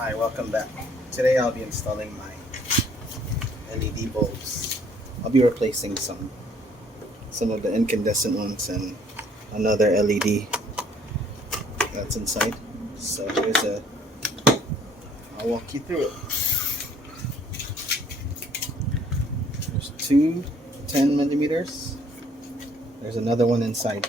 Hi, welcome back. Today I'll be installing my LED bulbs. I'll be replacing some of the incandescent ones and another LED that's inside. So I'll walk you through it. There's two 10 millimeters. There's another one inside.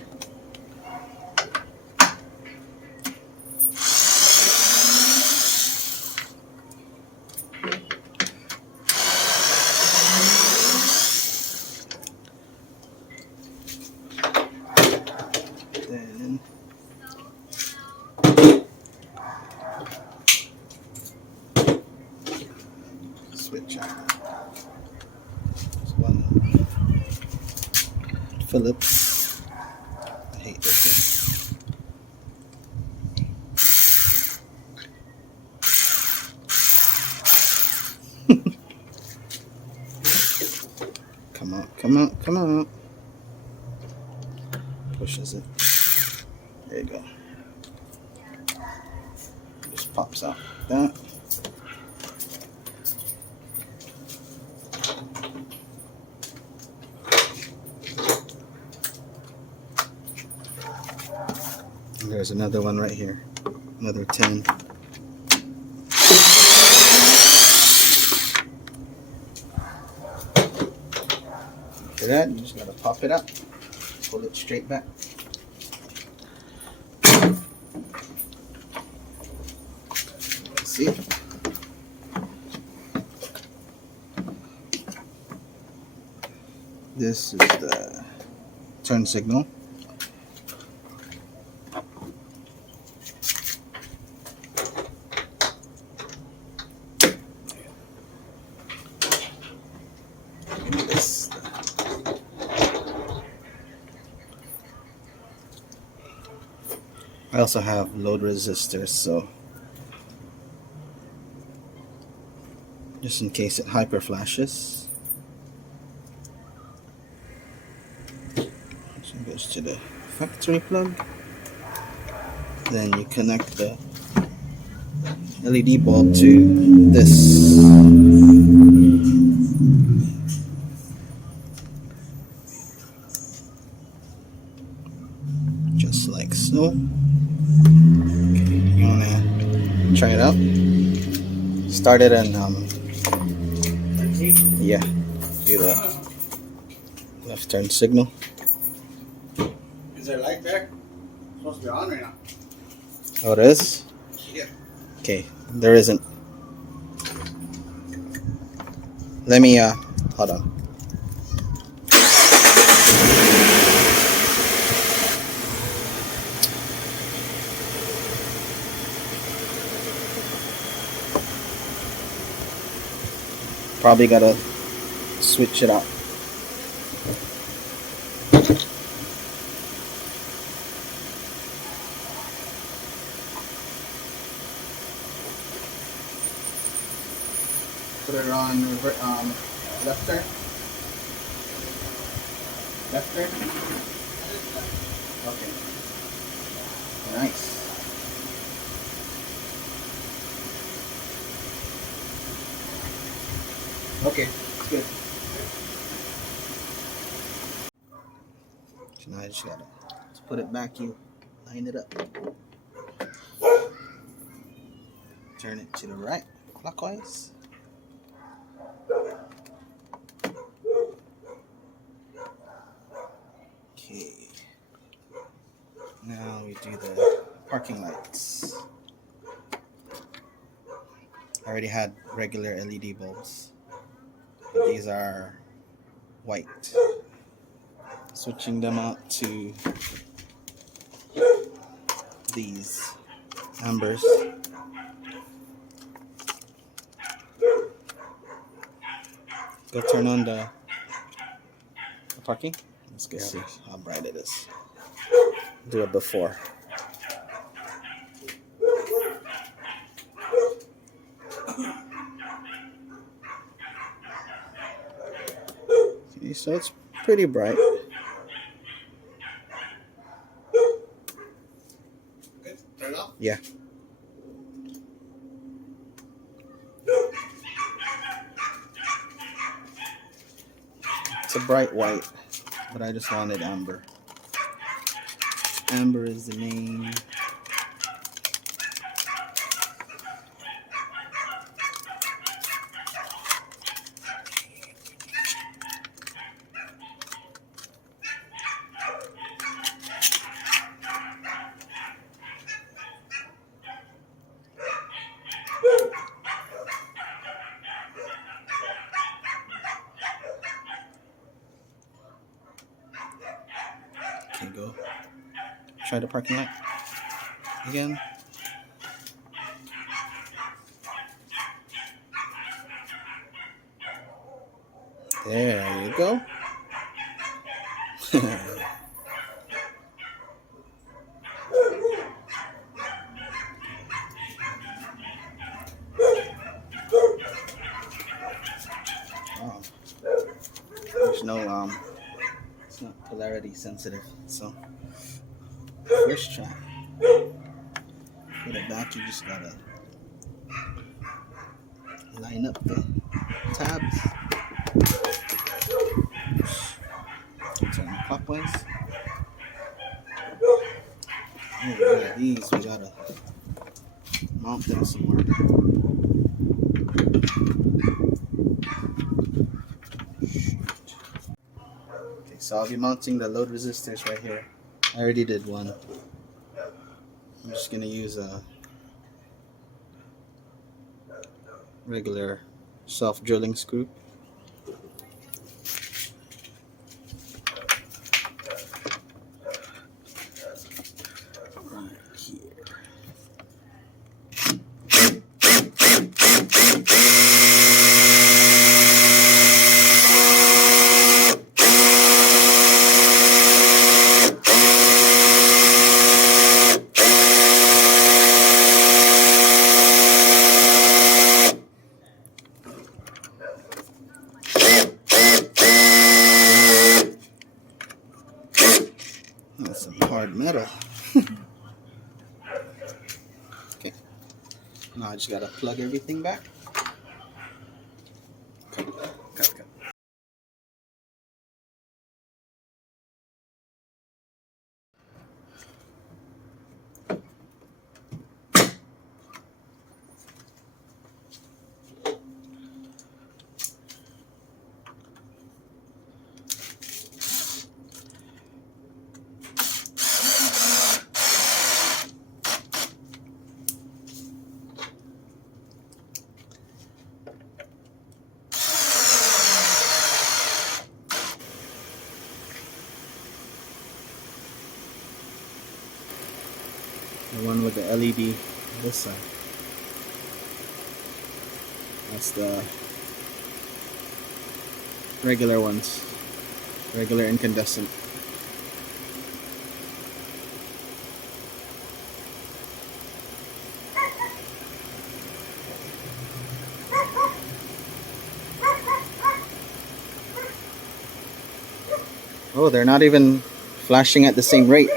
Then switch on. There's one Phillips. I hate this thing. Come on, come on, come on. Pushes it. There you go. Just pops out like that. And there's another one right here. Another 10. After that, you just gotta pop it up. Pull it straight back. See? This is the turn signal. This. I also have load resistors, so just in case it hyper flashes. So it goes to the factory plug. Then you connect the LED bulb to this. Just like so. Okay, you wanna try it out? Start it and yeah, do the left turn signal. Is there light there? It's supposed to be on right now. Oh, it is? Yeah. Okay, there isn't. Let me hold on. Probably gotta switch it out. Put it on left turn. Left turn. Okay. Nice. Okay, good. So now I just gotta put it back. You line it up. Turn it to the right, clockwise. Okay. Now we do the parking lights. I already had regular LED bulbs, but these are white. Switching them out to these ambers. Go turn on the parking. Let's go see how bright it is. Do it before. See, so it's pretty bright. Good. Turn it off. Yeah. It's a bright white, but I just wanted amber. Amber is the name. Okay, go. Try the parking lot again. There you go. Wow. There's no it's not polarity sensitive, so first try. For the back, you just gotta line up the tabs. Turn clockwise. Oh, yeah, these we gotta mount them somewhere. Okay, so I'll be mounting the load resistors right here. I already did one. I'm just gonna use a regular self-drilling screw. Right here. That's some hard metal. Okay. Now I just gotta plug everything back. Cut. The one with the LED this side. That's the regular ones. Regular incandescent. Oh, they're not even flashing at the same rate.